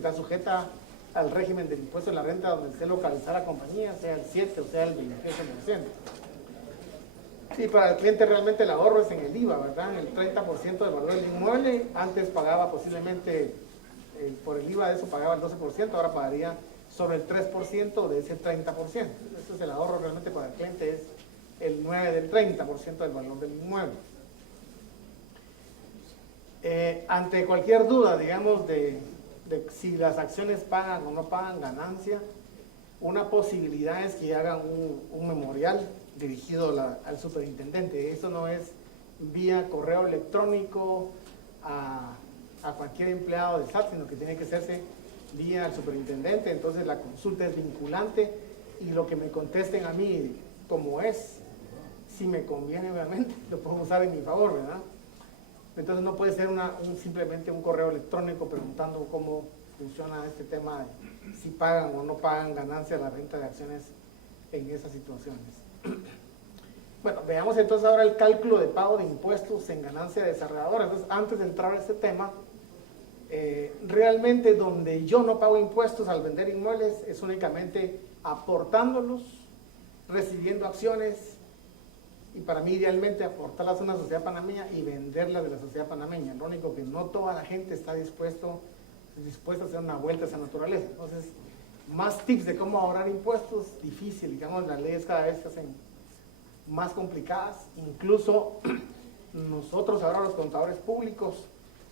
que está sujeta al régimen del impuesto de la renta donde esté localizada la compañía, sea el 7 o sea el 28%. Sí, para el cliente realmente el ahorro es en el IVA, ¿verdad? El 30% del valor del inmueble, antes pagaba posiblemente, por el IVA de eso pagaba el 12%, ahora pagaría sobre el 3% de ese 30%. Eso es el ahorro realmente para el cliente, es el 9 del 30% del valor del inmueble. Ante cualquier duda, digamos, de si las acciones pagan o no pagan ganancia, una posibilidad es que hagan un memorial dirigido al superintendente. Eso no es vía correo electrónico a cualquier empleado del SAT, sino que tiene que hacerse vía al superintendente. Entonces la consulta es vinculante y lo que me contesten a mí como es, si me conviene obviamente, lo puedo usar en mi favor, ¿verdad? Entonces no puede ser simplemente un correo electrónico preguntando cómo funciona este tema de si pagan o no pagan ganancia la renta de acciones en esas situaciones. Bueno, veamos entonces ahora el cálculo de pago de impuestos en ganancia desarrolladora. Entonces, antes de entrar a este tema, realmente donde yo no pago impuestos al vender inmuebles es únicamente aportándolos, recibiendo acciones, y para mí idealmente aportarlas a una sociedad panameña y venderlas de la sociedad panameña. Lo único que no toda la gente está dispuesta a hacer una vuelta a esa naturaleza. Entonces, más tips de cómo ahorrar impuestos, difícil, digamos, las leyes cada vez se hacen más complicadas. Incluso nosotros ahora los contadores públicos,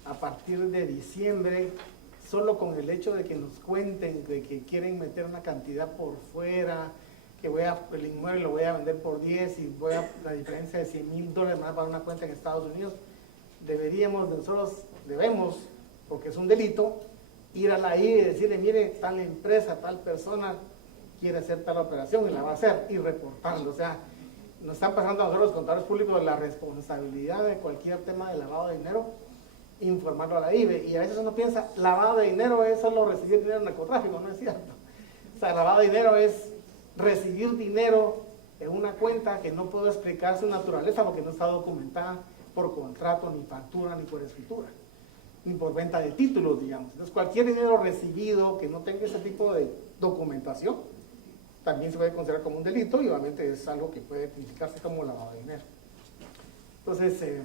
a partir de diciembre, solo con el hecho de que nos cuenten de que quieren meter una cantidad por fuera, que el inmueble lo voy a vender por 10 y la diferencia de $100,000 más para una cuenta en Estados Unidos, debemos, porque es un delito, ir a la IVA y decirle, mire, tal empresa, tal persona quiere hacer tal operación y la va a hacer, y reportarlo. O sea, nos están pasando a nosotros los contadores públicos la responsabilidad de cualquier tema de lavado de dinero, informarlo a la IVE. Y a veces uno piensa, lavado de dinero es solo recibir dinero en narcotráfico, no es cierto. O sea, lavado de dinero es recibir dinero en una cuenta que no puedo explicar su naturaleza porque no está documentada por contrato, ni factura, ni por escritura, ni por venta de títulos, digamos. Entonces, cualquier dinero recibido que no tenga ese tipo de documentación también se puede considerar como un delito y obviamente es algo que puede tipificarse como lavado de dinero. Entonces,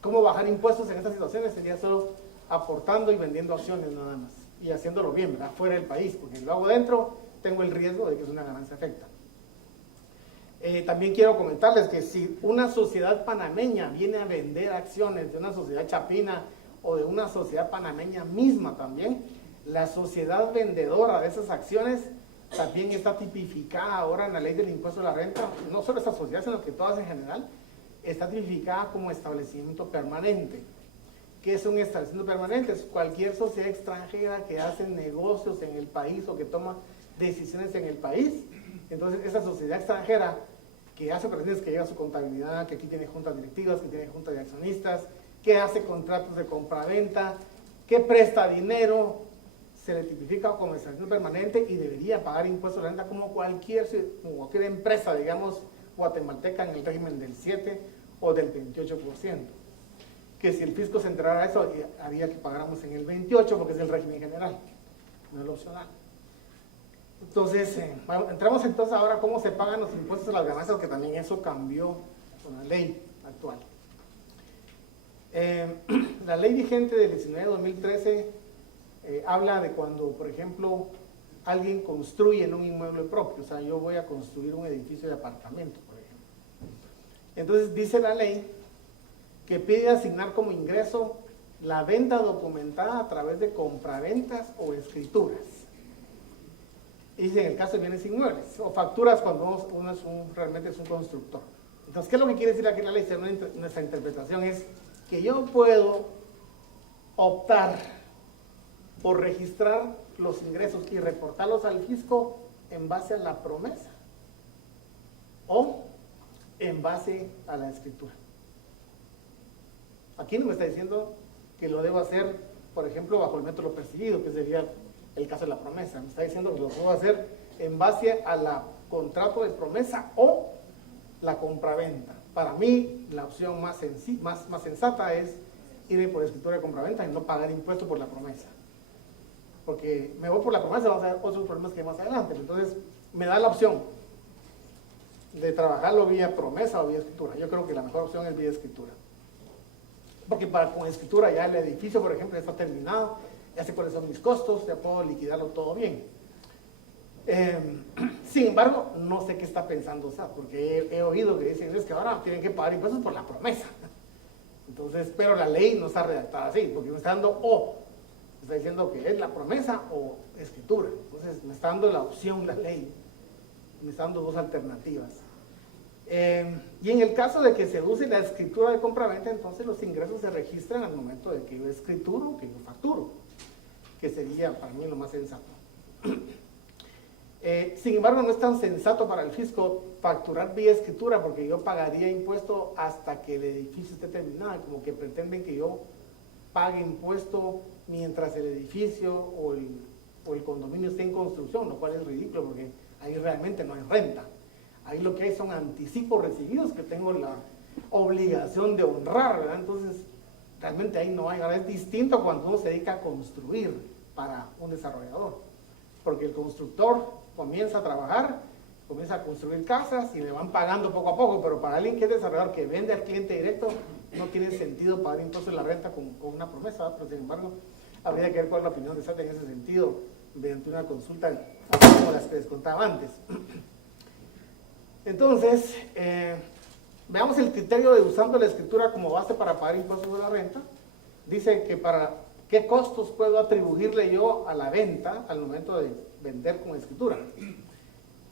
¿cómo bajar impuestos en estas situaciones? Sería solo aportando y vendiendo acciones nada más y haciéndolo bien, ¿verdad? Fuera del país, porque si lo hago dentro tengo el riesgo de que es una ganancia afecta. También quiero comentarles que si una sociedad panameña viene a vender acciones de una sociedad chapina o de una sociedad panameña misma también, la sociedad vendedora de esas acciones también está tipificada ahora en la ley del impuesto a la renta, no solo esta sociedad, sino que todas en general, está tipificada como establecimiento permanente. ¿Qué es un establecimiento permanente? Es cualquier sociedad extranjera que hace negocios en el país o que toma decisiones en el país. Entonces, esa sociedad extranjera que hace operaciones, que lleva su contabilidad, que aquí tiene juntas directivas, que tiene juntas de accionistas, que hace contratos de compra-venta, que presta dinero, se le tipifica como establecimiento permanente y debería pagar impuestos de renta como cualquier empresa, digamos, guatemalteca en el régimen del 7 o del 28%. Que si el fisco se enterara de eso, haría que pagáramos en el 28% porque es el régimen general, no el opcional. Entonces, entramos entonces ahora a cómo se pagan los impuestos a las ganancias, que también eso cambió con la ley actual. La ley vigente del 19 de 2013 habla de cuando, por ejemplo, alguien construye en un inmueble propio. O sea, yo voy a construir un edificio de apartamento, por ejemplo. Entonces dice la ley que pide asignar como ingreso la venta documentada a través de compraventas o escrituras. Y dice en el caso de bienes inmuebles, o facturas cuando uno realmente es un constructor. Entonces, ¿qué es lo que quiere decir aquí la ley? Nuestra interpretación es que yo puedo optar por registrar los ingresos y reportarlos al fisco en base a la promesa o en base a la escritura. Aquí no me está diciendo que lo debo hacer, por ejemplo, bajo el método percibido, que sería el caso de la promesa. Me está diciendo que lo puedo hacer en base a la contrato de promesa o la compraventa. Para mí, la opción más sensata es ir por escritura de compraventa y no pagar impuesto por la promesa. porque me voy por la promesa, vamos a ver otros problemas que hay más adelante. Entonces, me da la opción de trabajarlo vía promesa o vía escritura. Yo creo que la mejor opción es vía escritura. Porque con escritura ya el edificio, por ejemplo, ya está terminado, ya sé cuáles son mis costos, ya puedo liquidarlo todo bien. Sin embargo, no sé qué está pensando SAT, porque he oído que dicen, es que ahora tienen que pagar impuestos por la promesa. Entonces, pero la ley no está redactada así, porque me está dando está diciendo que es la promesa o escritura. Entonces, me está dando la opción, la ley, me está dando dos alternativas. Y en el caso de que se use la escritura de compraventa, entonces los ingresos se registran al momento de que yo escrituro, que yo facturo, que sería para mí lo más sensato. Sin embargo, no es tan sensato para el fisco facturar vía escritura, porque yo pagaría impuesto hasta que el edificio esté terminado, como que pretenden que yo pague impuesto mientras el edificio o el condominio esté en construcción, lo cual es ridículo, porque ahí realmente no hay renta. Ahí lo que hay son anticipos recibidos que tengo la obligación de honrar, ¿verdad? Entonces, realmente ahí no hay. Ahora es distinto cuando uno se dedica a construir para un desarrollador, porque el constructor comienza a trabajar, comienza a construir casas y le van pagando poco a poco, pero para alguien que es desarrollador, que vende al cliente directo, no tiene sentido pagar impuestos de la renta con una promesa, ¿verdad? Pero sin embargo, habría que ver cuál es la opinión de SAT en ese sentido, mediante una consulta como las que les contaba antes. Entonces, veamos el criterio de usando la escritura como base para pagar impuestos de la renta. Dice que para qué costos puedo atribuirle yo a la venta al momento de vender con escritura.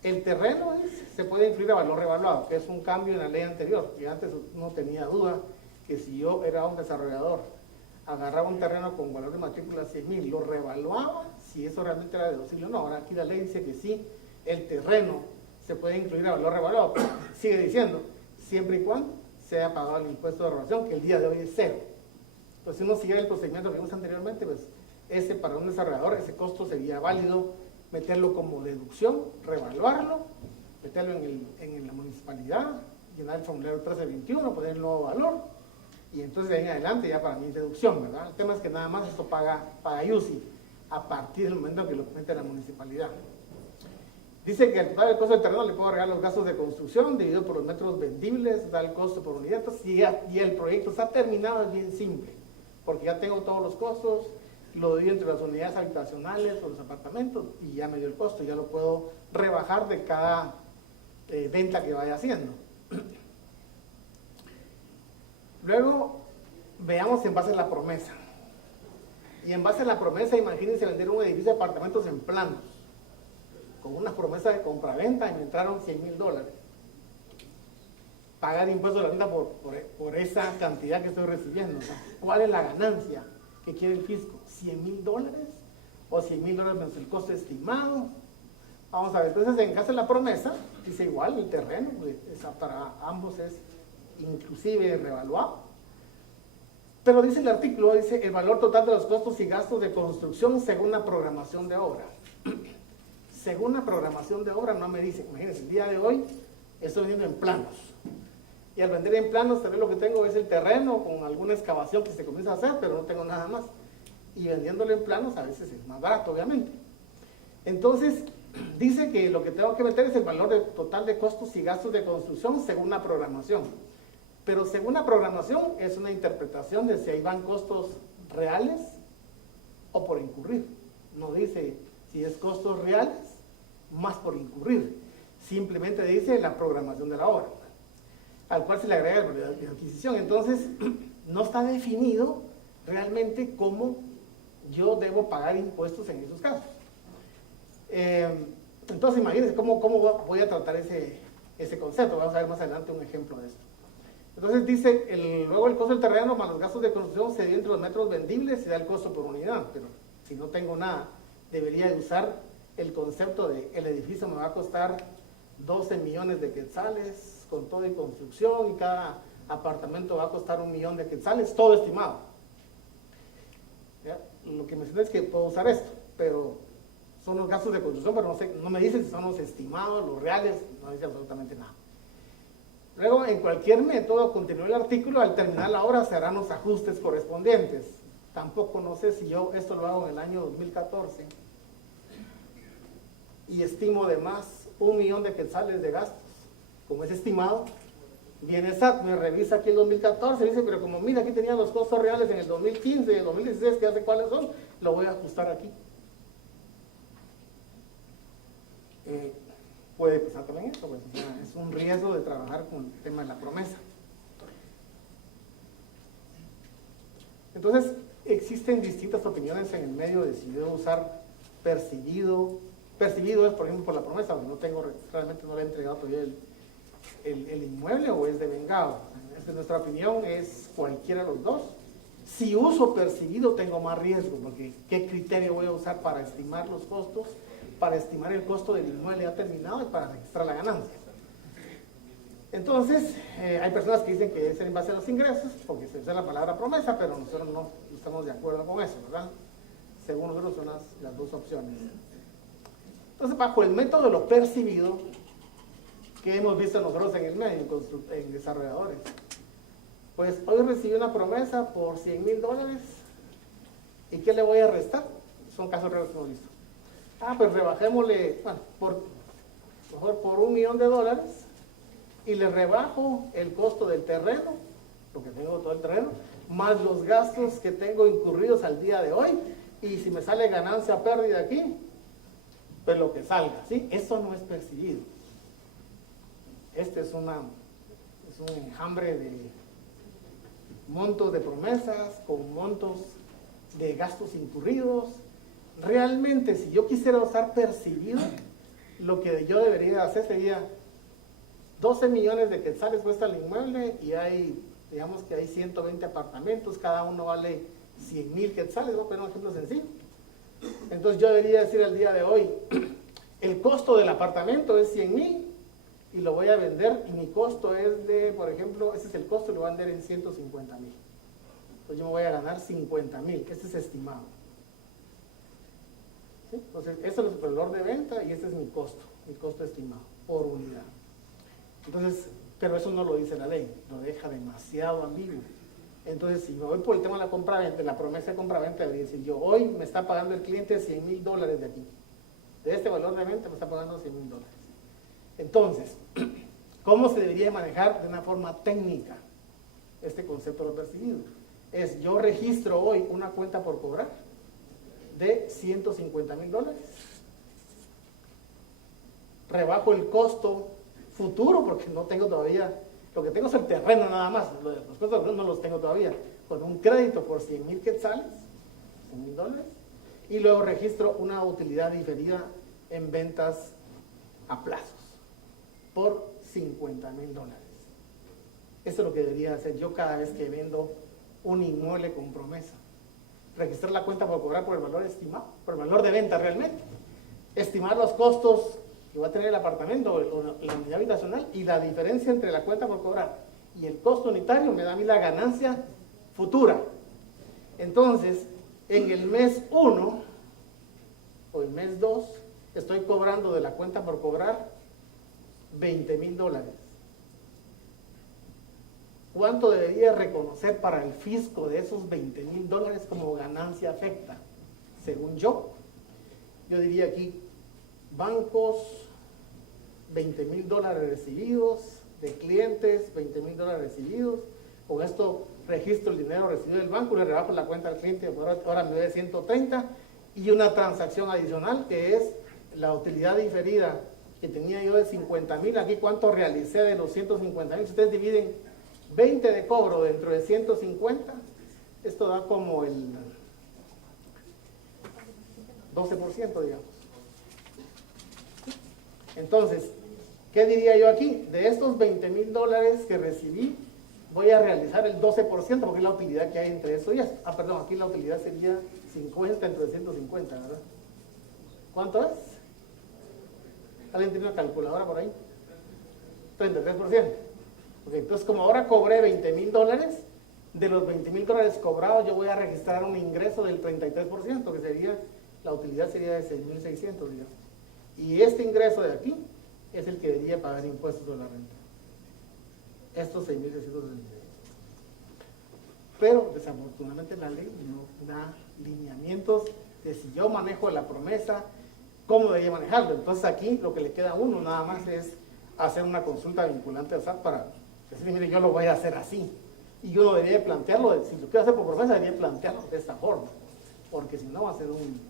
El terreno se puede incluir a valor revaluado, que es un cambio en la ley anterior, que antes no tenía duda que si yo era un desarrollador, agarraba un terreno con valor de matrícula 100,000, lo revaluaba, si eso realmente era deducible o no. Ahora aquí la ley dice que sí, el terreno se puede incluir a valor revaluado, pero sigue diciendo, siempre y cuando se haya pagado el impuesto de revaluación, que el día de hoy es cero. Pues si uno sigue el procedimiento que vimos anteriormente, pues ese para un desarrollador, ese costo sería válido meterlo como deducción, revaluarlo, meterlo en la municipalidad, llenar el formulario 1321, poner el nuevo valor, y entonces de ahí en adelante ya para mí es deducción, ¿verdad? El tema es que nada más esto paga IUCI a partir del momento que lo mete la municipalidad. Dice que al total del costo del terreno le puedo agregar los gastos de construcción dividido por los metros vendibles, da el costo por unidad. Entonces, y el proyecto está terminado, es bien simple, porque ya tengo todos los costos, lo divido entre las unidades habitacionales o los apartamentos y ya me dio el costo, ya lo puedo rebajar de cada venta que vaya haciendo. Luego, veamos en base a la promesa. Y en base a la promesa, imagínense vender un edificio de apartamentos en planos, con una promesa de compraventa y me entraron $100,000. Pagar impuestos de la renta por esa cantidad que estoy recibiendo. O sea, ¿cuál es la ganancia que quiere el fisco? ¿$100,000? ¿O $100,000 menos el costo estimado? Vamos a ver, entonces en caso de la promesa, dice igual, el terreno, pues, para ambos es inclusive revaluado. Pero dice el artículo, dice el valor total de los costos y gastos de construcción según la programación de obra. Según la programación de obra no me dice, imagínense, el día de hoy estoy vendiendo en planos. Y al vender en planos, tal vez lo que tengo es el terreno con alguna excavación que se comienza a hacer, pero no tengo nada más. Y vendiéndolo en planos a veces es más barato, obviamente. Entonces, dice que lo que tengo que meter es el valor total de costos y gastos de construcción según la programación. Pero según la programación es una interpretación de si ahí van costos reales o por incurrir. No dice si es costos reales más por incurrir. Simplemente dice la programación de la obra, al cual se le agrega el valor de adquisición. Entonces, no está definido realmente cómo yo debo pagar impuestos en esos casos. Entonces, imagínense cómo voy a tratar ese concepto. Vamos a ver más adelante un ejemplo de esto. Entonces dice, luego el costo del terreno más los gastos de construcción se divide entre los metros vendibles y da el costo por unidad. Pero si no tengo nada, debería de usar el concepto de el edificio me va a costar 12 millones de quetzales con todo y construcción, y cada apartamento va a costar 1 millón de quetzales, todo estimado. ¿Ya? Lo que me mencioné es que puedo usar esto, pero son los gastos de construcción, pero no me dicen si son los estimados, los reales, no dice absolutamente nada. Luego, en cualquier método, continúa el artículo, al terminar la obra se harán los ajustes correspondientes. tampoco no sé si yo esto lo hago en el año 2014 y estimo de más 1 millón de quetzales de gastos, como es estimado. Viene SAT, me revisa aquí el 2014 y dice, pero como mira, aquí tenía los costos reales en el 2015, en el 2016, que ya sé cuáles son, lo voy a ajustar aquí. Puede pasar también eso, pues, o sea, es un riesgo de trabajar con el tema de la promesa. Entonces, existen distintas opiniones en el medio de si debo usar percibido. Percibido es, por ejemplo, por la promesa, donde no tengo, realmente no le he entregado todavía el inmueble, o es devengado. Esta es nuestra opinión, es cualquiera de los dos. Si uso percibido tengo más riesgo, porque ¿qué criterio voy a usar para estimar los costos? Para estimar el costo del inmueble ya terminado y para registrar la ganancia. Entonces, hay personas que dicen que debe ser en base a los ingresos, porque se usa la palabra promesa, pero nosotros no estamos de acuerdo con eso, ¿verdad? Según nosotros son las dos opciones. Entonces, bajo el método de lo percibido, que hemos visto nosotros en el medio, en desarrolladores, pues hoy recibí una promesa por $100,000, ¿y qué le voy a restar? Son casos reales que hemos visto. Pues rebajémosle, bueno, mejor por $1 millón, y le rebajo el costo del terreno, porque tengo todo el terreno, más los gastos que tengo incurridos al día de hoy, y si me sale ganancia o pérdida aquí, pues lo que salga, ¿sí? Eso no es percibido. Este es un enjambre de montos de promesas con montos de gastos incurridos. Realmente, si yo quisiera usar percibido, lo que yo debería hacer sería 12 millones de quetzales cuesta el inmueble y digamos que hay 120 apartamentos, cada uno vale 100,000 quetzales. Voy a poner un ejemplo sencillo. Entonces yo debería decir al día de hoy, el costo del apartamento es 100,000 y lo voy a vender, y mi costo es de, por ejemplo, ese es el costo, lo voy a vender en 150,000. Entonces yo me voy a ganar 50,000, este es estimado. ¿Sí? Entonces, este es el valor de venta y este es mi costo estimado por unidad. Entonces, pero eso no lo dice la ley, lo deja demasiado ambiguo. Entonces, si me voy por el tema de la compraventa, la promesa de compraventa, debería decir yo, hoy me está pagando el cliente $100,000 de aquí. De este valor de venta me está pagando $100,000. Entonces, ¿cómo se debería manejar de una forma técnica este concepto de lo percibido? Es, yo registro hoy una cuenta por cobrar de $150,000, rebajo el costo futuro, porque no tengo todavía, lo que tengo es el terreno nada más, los costos no los tengo todavía, con un crédito por 100,000 quetzales, $100,000, y luego registro una utilidad diferida en ventas a plazos por $50,000. Eso es lo que debería hacer yo cada vez que vendo un inmueble con promesa. Registrar la cuenta por cobrar por el valor estimado, por el valor de venta realmente. Estimar los costos que va a tener el apartamento o la unidad habitacional, y la diferencia entre la cuenta por cobrar y el costo unitario me da a mí la ganancia futura. Entonces, en el mes 1 o el mes 2, estoy cobrando de la cuenta por cobrar $20,000. ¿Cuánto debería reconocer para el fisco de esos $20,000 como ganancia afecta? Según yo diría aquí, bancos, $20,000 recibidos, de clientes, $20,000 recibidos. Con esto registro el dinero recibido del banco, le rebajo la cuenta al cliente, ahora me debe 130, y una transacción adicional que es la utilidad diferida que tenía yo de 50,000. Aquí cuánto realicé de los 150,000. Si ustedes dividen 20 de cobro dentro de 150, esto da como el 12%, digamos. Entonces, ¿qué diría yo aquí? De estos $20,000 que recibí, voy a realizar el 12%, porque es la utilidad que hay entre eso y esto. Perdón, aquí la utilidad sería 50 entre 150, ¿verdad? ¿Cuánto es? ¿Alguien tiene una calculadora por ahí? 33%. Okay, entonces, como ahora cobré $20,000, de los $20,000 cobrados, yo voy a registrar un ingreso del 33%, que sería, la utilidad sería de 6,600, digamos. Y este ingreso de aquí es el que debería pagar impuestos de la renta. Estos 6,600. pero desafortunadamente la ley no da lineamientos de si yo manejo la promesa, cómo debería manejarlo. Entonces aquí lo que le queda a uno nada más es hacer una consulta vinculante al SAT para decir, mire, yo lo voy a hacer así. Y yo lo debería plantearlo, si lo quiero hacer por promesa, debería plantearlo de esta forma, porque si no va a ser un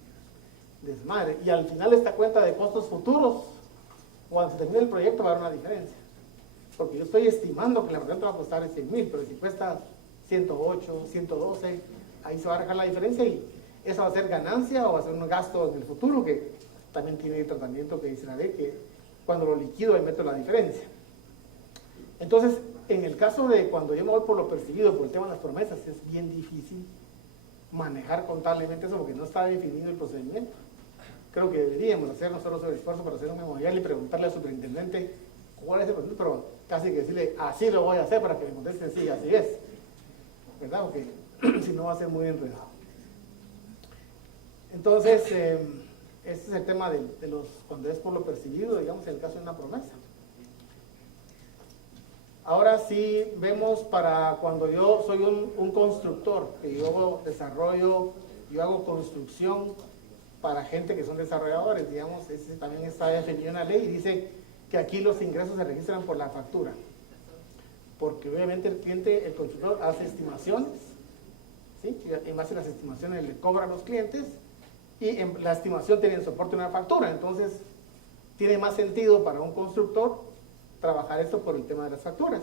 desmadre. Y al final esta cuenta de costos futuros, cuando se termine el proyecto va a haber una diferencia. Porque yo estoy estimando que la proyecto va a costar 100,000, pero si cuesta 108, 112, ahí se va a dejar la diferencia y eso va a ser ganancia o va a ser un gasto en el futuro que también tiene el tratamiento que dice la ley, que cuando lo liquido ahí meto la diferencia. Entonces, en el caso de cuando yo me voy por lo percibido, por el tema de las promesas, es bien difícil manejar contablemente eso porque no está definido el procedimiento. Creo que deberíamos hacer nosotros el esfuerzo para hacer un memorial y preguntarle al superintendente cuál es el procedimiento, pero casi que decirle, así lo voy a hacer para que me contesten, sí, así es. ¿Verdad? Porque si no va a ser muy enredado. Entonces, este es el tema de los, cuando es por lo percibido, digamos, en el caso de una promesa. Ahora sí vemos para cuando yo soy un constructor, que yo hago desarrollo, yo hago construcción para gente que son desarrolladores, digamos, ese también está definido en la ley y dice que aquí los ingresos se registran por la factura. Porque obviamente el cliente, el constructor hace estimaciones, ¿sí? Y en base a las estimaciones le cobra a los clientes y en la estimación tiene en soporte una factura. Entonces tiene más sentido para un constructor trabajar esto por el tema de las facturas.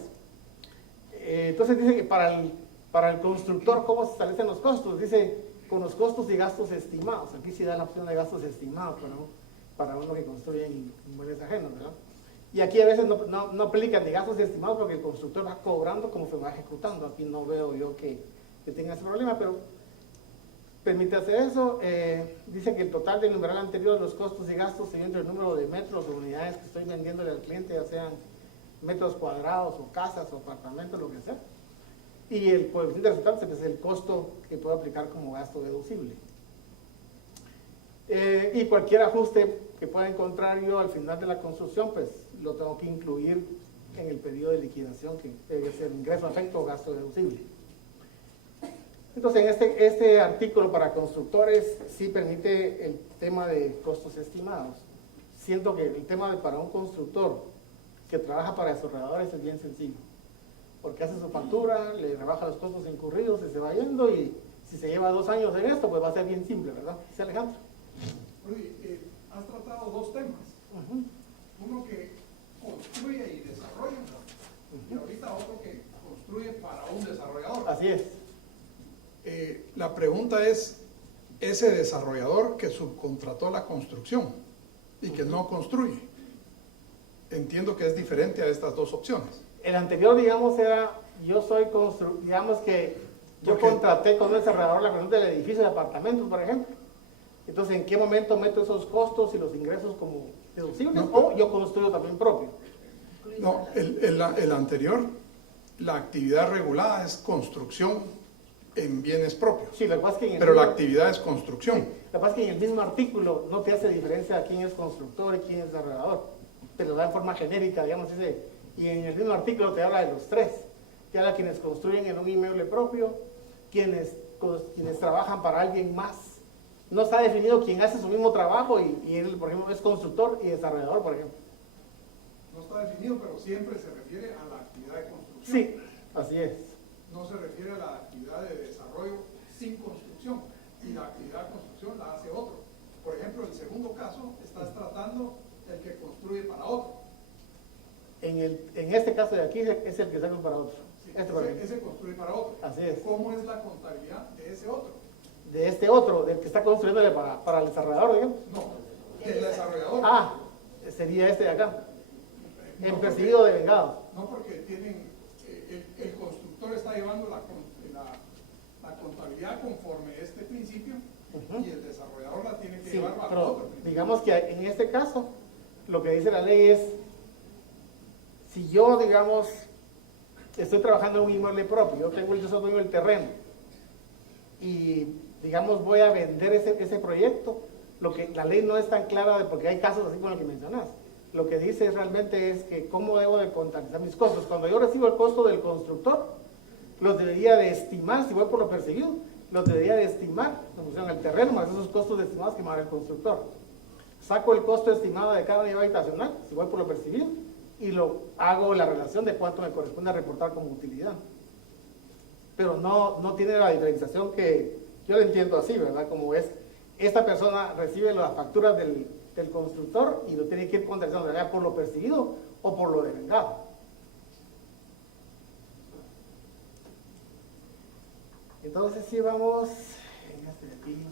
Entonces dice que para el constructor, ¿cómo se establecen los costos? Dice con los costos y gastos estimados. Aquí sí da la opción de gastos estimados para uno que construye en inmuebles ajenos, ¿verdad? Y aquí a veces no aplican de gastos estimados porque el constructor va cobrando como se va ejecutando. Aquí no veo yo que tenga ese problema, pero permite hacer eso. Dice que el total del numeral anterior de los costos y gastos siguiendo el número de metros o unidades que estoy vendiéndole al cliente, ya sean metros cuadrados o casas o apartamentos, lo que sea. Y el coeficiente resultante es el costo que puedo aplicar como gasto deducible. Y cualquier ajuste que pueda encontrar yo al final de la construcción, pues lo tengo que incluir en el periodo de liquidación, que debe ser ingreso, efecto o gasto deducible. Entonces, en este artículo para constructores sí permite el tema de costos estimados. Siento que el tema para un constructor que trabaja para desarrolladores es bien sencillo, porque hace su factura, le rebaja los costos incurridos y se va yendo, y si se lleva 2 años en esto, pues va a ser bien simple, ¿verdad? ¿Sí, Alejandro? Oye, has tratado 2 temas. Uno que construye y desarrolla, y ahorita otro que construye para un desarrollador. Así es. La pregunta es, ese desarrollador que subcontrató la construcción y que no construye, entiendo que es diferente a estas 2 opciones. El anterior, digamos, era, digamos que yo contraté con un desarrollador la construcción del edificio de apartamentos, por ejemplo. Entonces, ¿en qué momento meto esos costos y los ingresos como deducibles? O yo construyo también propio. No, el anterior, la actividad regulada es construcción en bienes propios. Sí, lo que pasa es que pero la actividad es construcción. Sí, lo que pasa es que en el mismo artículo no te hace diferencia a quién es constructor y quién es desarrollador. Te lo da en forma genérica, digamos, y en el mismo artículo te habla de los 3. Te habla de quienes construyen en un inmueble propio, quienes trabajan para alguien más. No está definido quién hace su mismo trabajo y él, por ejemplo, es constructor y desarrollador, por ejemplo. No está definido, pero siempre se refiere a la actividad de construcción. Sí, así es. No se refiere a la actividad de desarrollo sin construcción, y la actividad de construcción la hace otro. Por ejemplo, el segundo caso, estás tratando el que construye para otro. En este caso de aquí es el que saca para otro. Sí, ese construye para otro. Así es. ¿Cómo es la contabilidad de ese otro? De este otro, del que está construyéndole para el desarrollador, digamos. No, del desarrollador. Ah, sería este de acá. El perseguido de vengado. No, porque tienen, el constructor está llevando la contabilidad conforme a este principio, y el desarrollador la tiene que llevar bajo otro principio. Digamos que en este caso, lo que dice la ley es, si yo, digamos, estoy trabajando en un inmueble propio, yo soy dueño del terreno, y digamos voy a vender ese proyecto, lo que la ley no es tan clara, porque hay casos así como el que mencionas. Lo que dice realmente es que cómo debo de contabilizar mis costos. Cuando yo recibo el costo del constructor, los debería de estimar, si voy por lo percibido, los debería de estimar, en función del terreno, más esos costos estimados que me va a dar el constructor. Saco el costo estimado de cada unidad habitacional, si voy por lo percibido, y lo hago la relación de cuánto me corresponde reportar como utilidad. Pero no tiene la diferenciación que yo lo entiendo así, ¿verdad? Como es, esta persona recibe las facturas del constructor y lo tiene que ir contabilizando, ¿verdad? Por lo percibido o por lo devengado. Entonces sí vamos en este de aquí.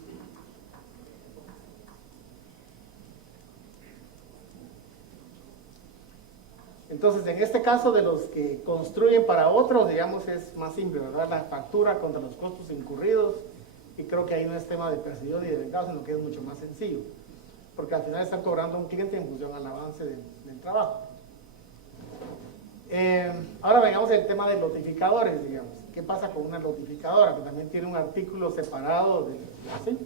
Entonces, en este caso de los que construyen para otros, digamos, es más simple, ¿verdad? La factura contra los costos incurridos, y creo que ahí no es tema de percibido ni de vengado, sino que es mucho más sencillo, porque al final están cobrando a un cliente en función al avance del trabajo. Ahora vengamos al tema de notificadores, digamos. ¿Qué pasa con una notificadora? Que también tiene un artículo separado de... ¿sí?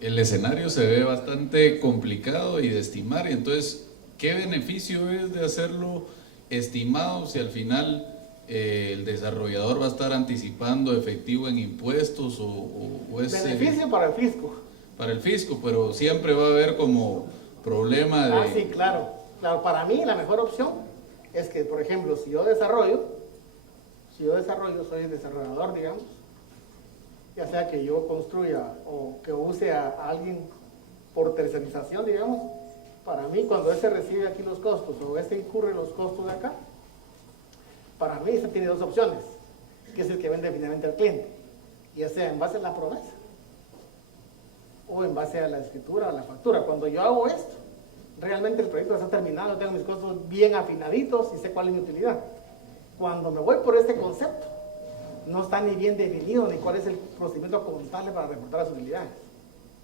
El escenario se ve bastante complicado y de estimar, y entonces, ¿qué beneficio es de hacerlo estimado si al final el desarrollador va a estar anticipando efectivo en impuestos o ese... Beneficio para el fisco. Para el fisco, pero siempre va a haber como problema de... Ah, sí, claro. Claro, para mí la mejor opción es que, por ejemplo, si yo desarrollo, soy el desarrollador, digamos, ya sea que yo construya o que use a alguien por tercerización, digamos, para mí cuando ese recibe aquí los costos o ese incurre los costos de acá, para mí ese tiene dos opciones, que es el que vende finalmente al cliente, ya sea en base a la promesa o en base a la escritura, a la factura. Cuando yo hago esto, realmente el proyecto está terminado, tengo mis costos bien afinaditos y sé cuál es mi utilidad. Cuando me voy por este concepto, no está ni bien definido ni cuál es el procedimiento contable para reportar las utilidades.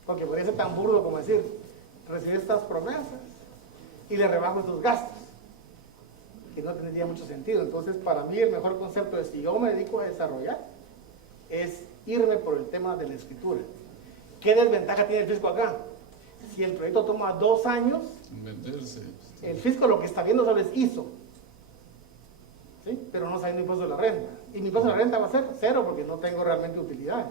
Porque podría ser tan burdo como decir, recibí estas promesas y le rebajo estos gastos, que no tendría mucho sentido. Entonces, para mí el mejor concepto es, si yo me dedico a desarrollar, es irme por el tema de la escritura. ¿Qué desventaja tiene el fisco acá? Si el proyecto toma 2 años, venderse. el fisco lo que está viendo solo es ISO, ¿sí? Pero no sabiendo impuesto de la renta. Y mi impuesto de la renta va a ser 0 porque no tengo realmente utilidades.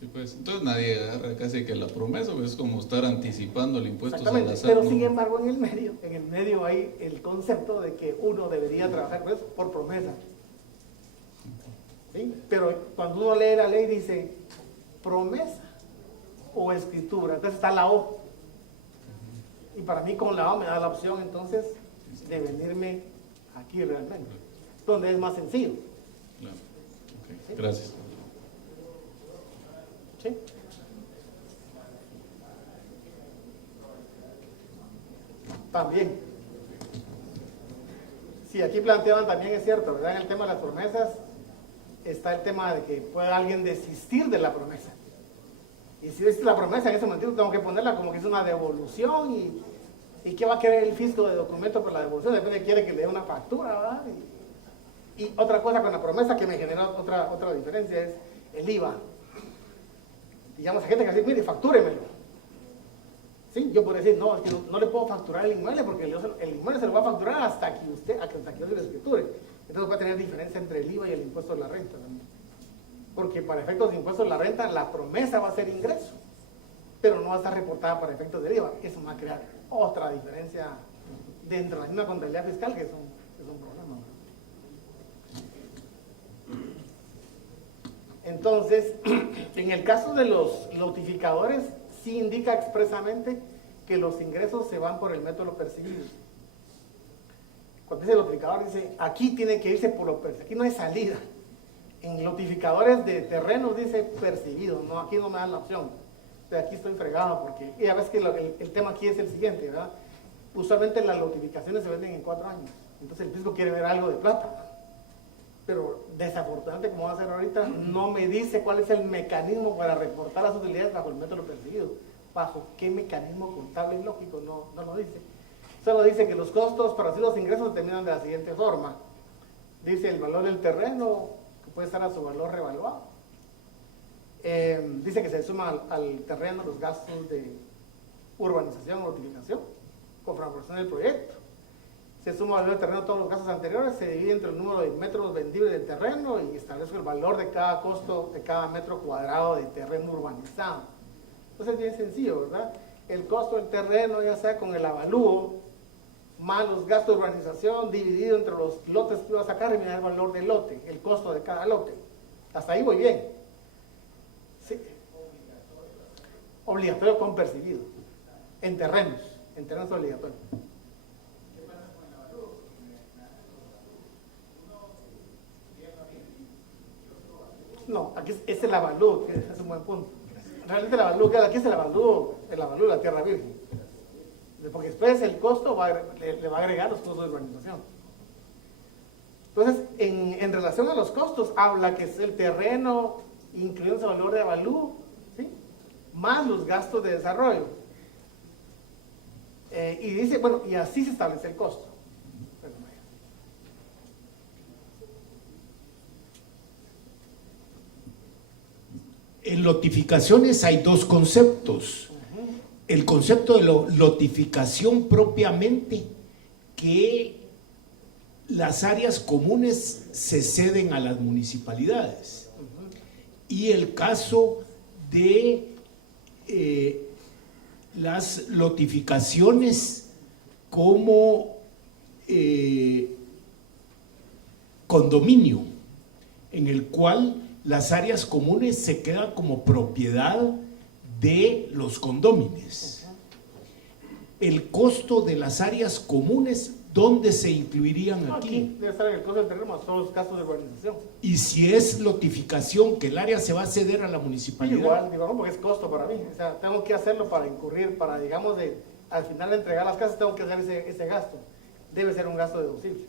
Sí, pues, entonces nadie agarra casi que la promesa, pues es como estar anticipando el impuesto al Exactamente, azar, pero ¿no? sin embargo en el medio hay el concepto de que uno debería trabajar pues, por promesa. ¿Sí? Pero cuando uno lee la ley dice promesa o escritura, entonces está la O. Y para mí con la O me da la opción entonces de venirme aquí realmente, donde es más sencillo. Claro. Okay. ¿Sí? Gracias. ¿Sí? También. Sí, aquí planteaban también, es cierto, ¿verdad? En el tema de las promesas está el tema de que pueda alguien desistir de la promesa. Y si es la promesa, en ese momento tengo que ponerla como que es una devolución y ¿qué va a querer el fisco de documento por la devolución? Depende, quiere que le dé una factura, ¿verdad? Y otra cosa con la promesa que me genera otra diferencia es el IVA. Digamos, hay gente que dice, mire, factúremelo. ¿Sí? Yo puedo decir, no, es que no le puedo facturar el inmueble porque el inmueble se lo va a facturar hasta que yo se lo escriture. Entonces va a tener diferencia entre el IVA y el impuesto de la renta también. Porque para efectos de impuesto de la renta, la promesa va a ser ingreso, pero no va a estar reportada para efectos del IVA. Eso va a crear otra diferencia dentro de la misma contabilidad fiscal, que es un problema. Entonces, en el caso de los notificadores, sí indica expresamente que los ingresos se van por el método percibido. Cuando dice notificador, dice, aquí tiene que irse por lo percibido, aquí no hay salida. En notificadores de terrenos dice percibido, no, aquí no me dan la opción. De aquí estoy fregado porque, y a veces que el tema aquí es el siguiente, ¿verdad? Usualmente las notificaciones se venden en 4 años, entonces el fisco quiere ver algo de plata. Pero desafortunadamente, como va a ser ahorita, no me dice cuál es el mecanismo para reportar las utilidades bajo el método percibido. ¿Bajo qué mecanismo contable y lógico? No lo dice. Solo dice que los costos para hacer los ingresos se determinan de la siguiente forma. Dice el valor del terreno, que puede estar a su valor revaluado. Dice que se suma al terreno los gastos urbanización o notificación, con formulación del proyecto. Se suma el valor del terreno a todos los gastos anteriores, se divide entre el número de metros vendibles del terreno y establece el valor de cada costo de cada metro cuadrado de terreno urbanizado. Entonces es bien sencillo, ¿verdad? El costo del terreno, ya sea con el avalúo, más los gastos de urbanización, dividido entre los lotes que iba a sacar y mirar el valor del lote, el costo de cada lote. Hasta ahí voy bien. Sí. Obligatorio con percibido. En terrenos obligatorio. No, aquí es el avalúo, que es un buen punto. Realmente el avalúo, aquí es el avalúo de la tierra virgen. Porque después el costo le va a agregar los costos de urbanización. Entonces, en relación a los costos, habla que es el terreno, incluyendo ese valor de avalúo, ¿sí? Más los gastos de desarrollo. Y dice, bueno, y así se establece el costo. En lotificaciones hay dos conceptos. El concepto de lotificación propiamente, que las áreas comunes se ceden a las municipalidades. Y el caso de las lotificaciones como condominio, en el cual las áreas comunes se quedan como propiedad de los condóminos. El costo de las áreas comunes, ¿dónde se incluirían aquí? Debe estar en el costo del terreno más todos los gastos de urbanización. Y si es lotificación, que el área se va a ceder a la municipalidad. Igual, digo, no, porque es costo para mí. O sea, tengo que hacerlo para incurrir, para, digamos, al final de entregar las casas, tengo que hacer ese gasto. Debe ser un gasto deducible.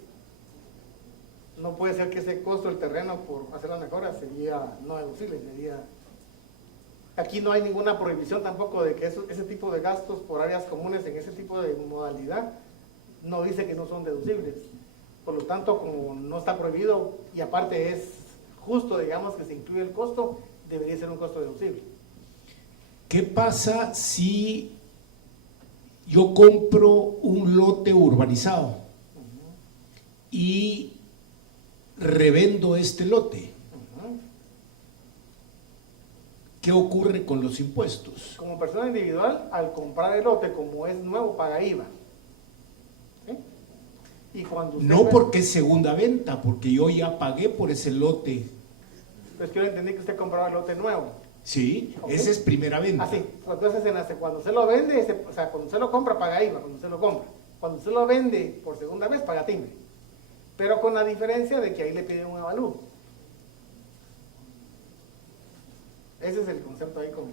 No puede ser que ese costo del terreno por hacer las mejoras sería no deducible, sería... Aquí no hay ninguna prohibición tampoco de que ese tipo de gastos por áreas comunes en ese tipo de modalidad no dice que no son deducibles. Por lo tanto, como no está prohibido y aparte es justo, digamos, que se incluye el costo, debería ser un costo deducible. ¿Qué pasa si yo compro un lote urbanizado y revendo este lote? ¿Qué ocurre con los impuestos? Como persona individual, al comprar el lote, como es nuevo, paga IVA. ¿Sí? Y cuando no porque es segunda venta, porque yo ya pagué por ese lote. Pues quiero entender que usted compraba el lote nuevo. Sí, ¿Okay? Esa es primera venta. Así, entonces cuando se lo vende, o sea, cuando se lo compra, paga IVA, cuando se lo compra. Cuando se lo vende por segunda vez, paga timbre. Pero con la diferencia de que ahí le piden un avalúo. Ese es el concepto ahí con...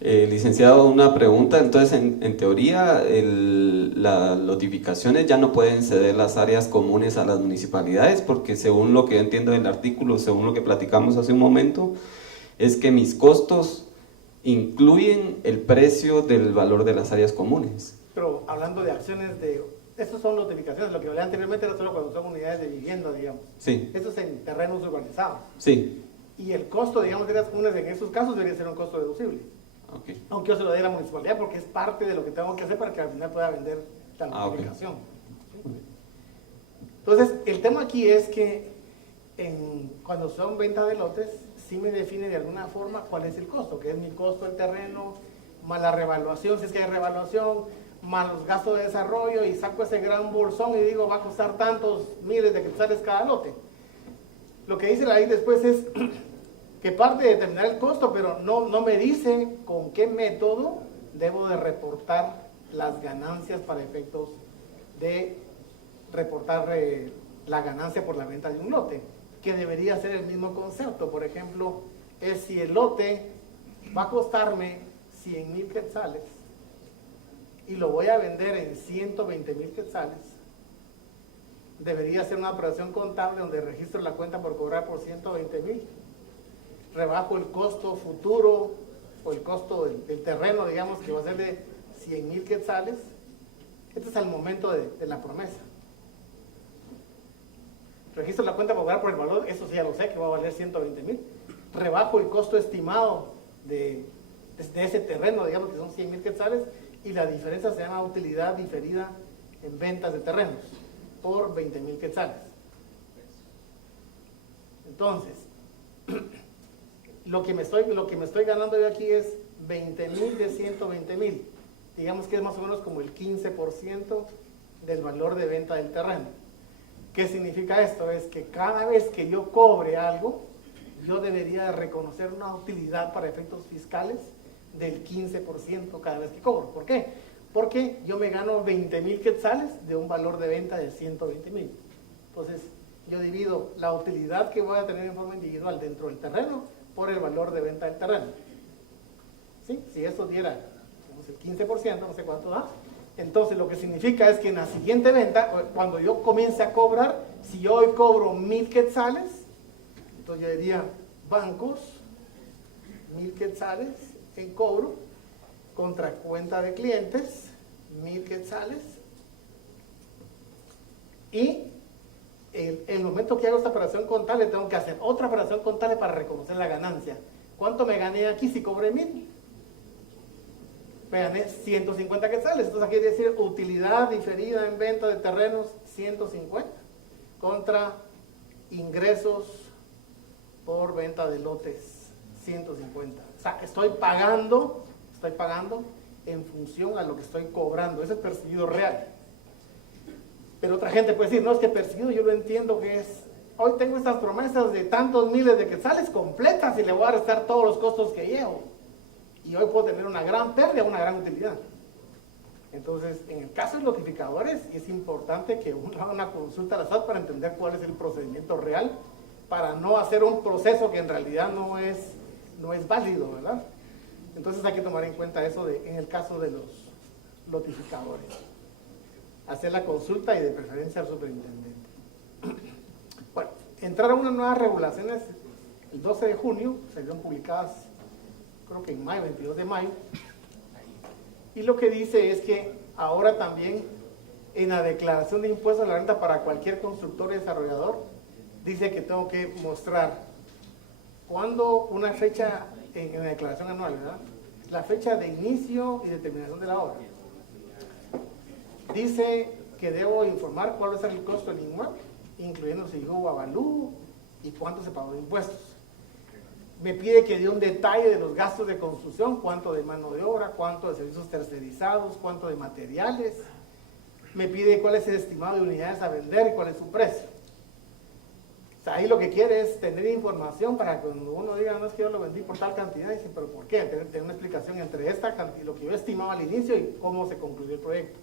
Licenciado, una pregunta. Entonces, en teoría, las notificaciones ya no pueden ceder las áreas comunes a las municipalidades, porque según lo que yo entiendo del artículo, según lo que platicamos hace un momento, es que mis costos incluyen el precio del valor de las áreas comunes. Pero hablando de acciones de... Estos son notificaciones, lo que hablé anteriormente era solo cuando son unidades de vivienda, digamos. Sí. Esto es en terrenos urbanizados. Sí. Y el costo, digamos, de las comunes en esos casos debería ser un costo deducible. Okay. Aunque yo se lo dé a la municipalidad porque es parte de lo que tengo que hacer para que al final pueda vender la notificación. Okay. Entonces, el tema aquí es que cuando son venta de lotes, sí me define de alguna forma cuál es el costo, que es mi costo del terreno, más la revaluación, si es que hay revaluación, más los gastos de desarrollo, y saco ese gran bolsón y digo, va a costar tantos miles de quetzales cada lote. Lo que dice la ley después es que parte de determinar el costo, pero no me dice con qué método debo de reportar las ganancias para efectos de reportar la ganancia por la venta de un lote, que debería ser el mismo concepto. Por ejemplo, es si el lote va a costarme 100,000 quetzales y lo voy a vender en 120,000 quetzales, debería ser una operación contable donde registro la cuenta por cobrar por 120,000, rebajo el costo futuro o el costo del terreno, digamos, que va a ser de 100,000 quetzales. Este es el momento de la promesa. Registro la cuenta por cobrar por el valor, eso sí ya lo sé, que va a valer 120,000. Rebajo el costo estimado de de ese terreno, digamos que son 100,000 quetzales, y la diferencia se llama utilidad diferida en ventas de terrenos por 20,000 quetzales. Entonces, lo que me estoy ganando yo aquí es 20,000 de 120,000. Digamos que es más o menos como el 15% del valor de venta del terreno. ¿Qué significa esto? Es que cada vez que yo cobre algo, yo debería reconocer una utilidad para efectos fiscales del 15% cada vez que cobro. ¿Por qué? Porque yo me gano 20,000 quetzales de un valor de venta de 120,000. Entonces, yo divido la utilidad que voy a tener en forma individual dentro del terreno por el valor de venta del terreno. ¿Sí? Si eso diera, digamos, el 15%, no sé cuánto da, entonces lo que significa es que en la siguiente venta, cuando yo comience a cobrar, si yo hoy cobro 1,000 quetzales, entonces yo diría, bancos, 1,000 quetzales en cobro, contra cuenta de clientes, 1,000 quetzales, y el momento que hago esta operación contable, tengo que hacer otra operación contable para reconocer la ganancia. ¿Cuánto me gané aquí si cobré 1,000? Me gané 150 quetzales. Entonces aquí quiere decir utilidad diferida en venta de terrenos 150 contra ingresos por venta de lotes 150. O sea, estoy pagando en función a lo que estoy cobrando. Ese es percibido real. Pero otra gente puede decir, no, es que percibido yo lo entiendo que es, hoy tengo estas promesas de tantos miles de quetzales completas y le voy a restar todos los costos que llevo. Y hoy puedo tener una gran pérdida, una gran utilidad. Entonces, en el caso de los notificadores, es importante que uno haga una consulta a la SAT para entender cuál es el procedimiento real, para no hacer un proceso que en realidad no es válido, ¿verdad? Entonces hay que tomar en cuenta eso en el caso de los notificadores. Hacer la consulta y de preferencia al superintendente. Bueno, entraron unas nuevas regulaciones el 12 de junio, salieron publicadas creo que en mayo, 22 de mayo, y lo que dice es que ahora también en la declaración de impuestos a la renta para cualquier constructor y desarrollador, dice que tengo que mostrar cuando una fecha en la declaración anual, ¿verdad? La fecha de inicio y de terminación de la obra. Dice que debo informar cuál va a ser el costo del inmueble, incluyendo si hubo avalúo y cuánto se pagó de impuestos. Me pide que dé un detalle de los gastos de construcción, cuánto de mano de obra, cuánto de servicios tercerizados, cuánto de materiales. Me pide cuál es el estimado de unidades a vender y cuál es su precio. O sea, ahí lo que quiere es tener información para que cuando uno diga, no es que yo lo vendí por tal cantidad, dice, pero ¿por qué? Tener una explicación entre esta cantidad, lo que yo estimaba al inicio y cómo se concluyó el proyecto.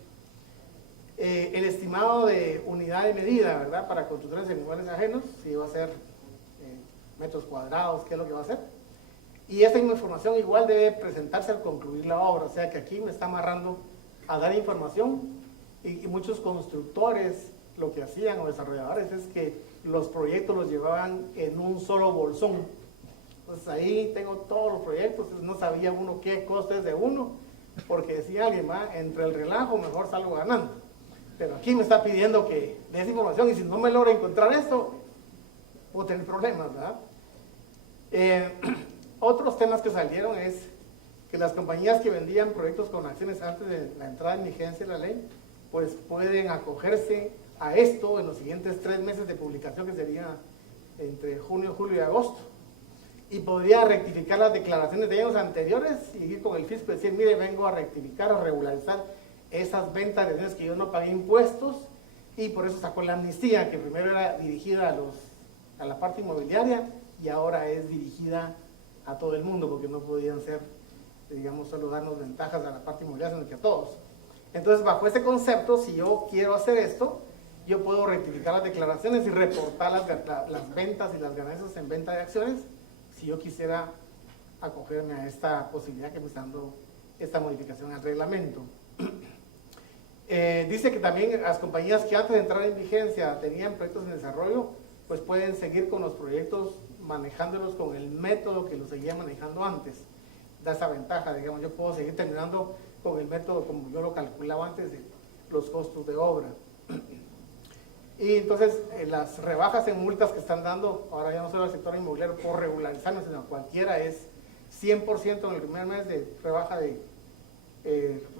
El estimado de unidad de medida, ¿verdad? Para constructores en inmuebles ajenos, si va a ser metros cuadrados, qué es lo que va a hacer. Y esta información igual debe presentarse al concluir la obra, o sea que aquí me está amarrando a dar información y muchos constructores lo que hacían o desarrolladores es que los proyectos los llevaban en un solo bolsón. Entonces ahí tengo todos los proyectos, no sabía uno qué costo es de uno, porque decía alguien, entre el relajo mejor salgo ganando. Pero aquí me está pidiendo que dé esa información y si no me logra encontrar esto, puedo tener problemas, ¿verdad? Otros temas que salieron es que las compañías que vendían proyectos con acciones antes de la entrada en vigencia de la ley, pues pueden acogerse a esto en los siguientes 3 meses de publicación, que sería entre junio, julio y agosto. Y podría rectificar las declaraciones de años anteriores y ir con el fisco y decir, mire, vengo a rectificar, a regularizar esas ventas de bienes que yo no pagué impuestos, y por eso sacó la amnistía, que primero era dirigida a la parte inmobiliaria y ahora es dirigida a todo el mundo, porque no podían ser, digamos, solo darnos ventajas a la parte inmobiliaria, sino que a todos. Entonces, bajo ese concepto, si yo quiero hacer esto, yo puedo rectificar las declaraciones y reportar las ventas y las ganancias en venta de acciones, si yo quisiera acogerme a esta posibilidad que me está dando esta modificación al reglamento. Dice que también las compañías que antes de entrar en vigencia tenían proyectos en desarrollo, pues pueden seguir con los proyectos manejándolos con el método que los seguía manejando antes. Da esa ventaja, digamos, yo puedo seguir terminando con el método como yo lo calculaba antes de los costos de obra. Y entonces las rebajas en multas que están dando, ahora ya no solo al sector inmobiliario por regularizarnos, sino cualquiera, es 100% en el primer mes de rebaja de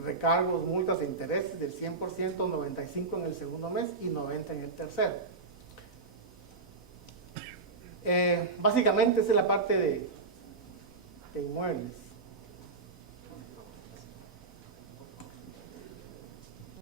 recargos, multas e intereses del 100%, 95% en el segundo mes y 90% en el tercero. Básicamente esa es la parte de inmuebles.